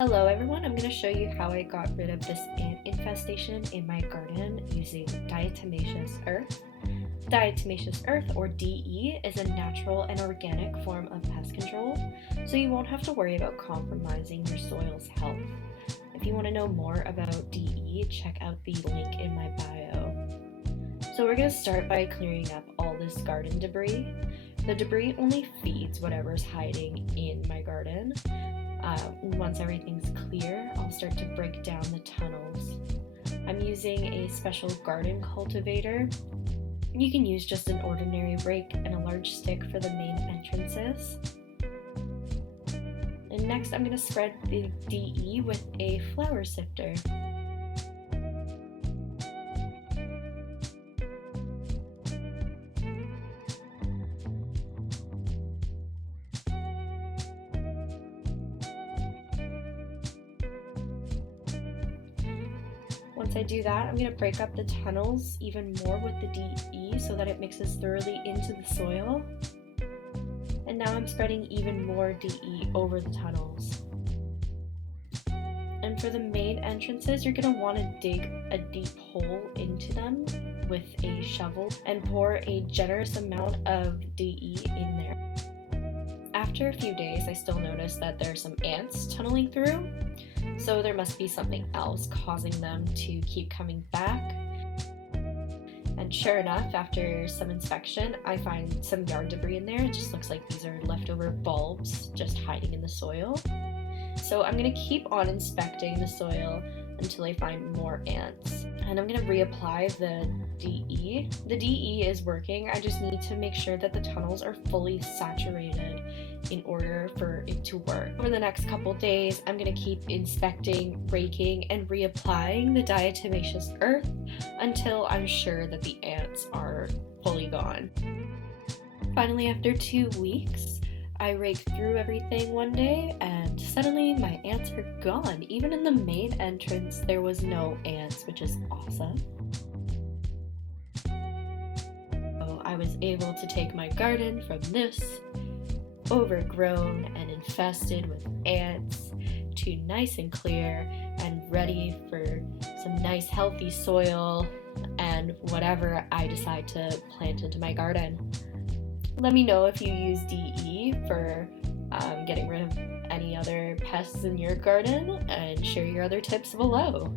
Hello everyone, I'm going to show you how I got rid of this ant infestation in my garden using diatomaceous earth. Diatomaceous earth, or DE, is a natural and organic form of pest control, so you won't have to worry about compromising your soil's health. If you want to know more about DE, check out the link in my bio. So we're going to start by clearing up all this garden debris. The debris only feeds whatever's hiding in my garden. Once everything's clear, I'll start to break down the tunnels. I'm using a special garden cultivator. You can use just an ordinary rake and a large stick for the main entrances. And next I'm going to spread the DE with a flower sifter. Once I do that, I'm going to break up the tunnels even more with the DE so that it mixes thoroughly into the soil. And now I'm spreading even more DE over the tunnels. And for the main entrances, you're going to want to dig a deep hole into them with a shovel and pour a generous amount of DE in there. After a few days, I still notice that there's some ants tunneling through. So there must be something else causing them to keep coming back. And sure enough, after some inspection, I find some yard debris in there. It just looks like these are leftover bulbs just hiding in the soil. So I'm going to keep on inspecting the soil until I find more ants. And I'm going to reapply the DE. The DE is working. I just need to make sure that the tunnels are fully saturated in order for it to work. Over the next couple days, I'm going to keep inspecting, raking, and reapplying the diatomaceous earth until I'm sure that the ants are fully gone. Finally, after 2 weeks, I raked through everything one day and suddenly my ants are gone. Even in the main entrance, there was no ants, which is awesome. So I was able to take my garden from this overgrown and infested with ants to nice and clear and ready for some nice healthy soil and whatever I decide to plant into my garden. Let me know if you use DE for getting rid of any other pests in your garden, and share your other tips below.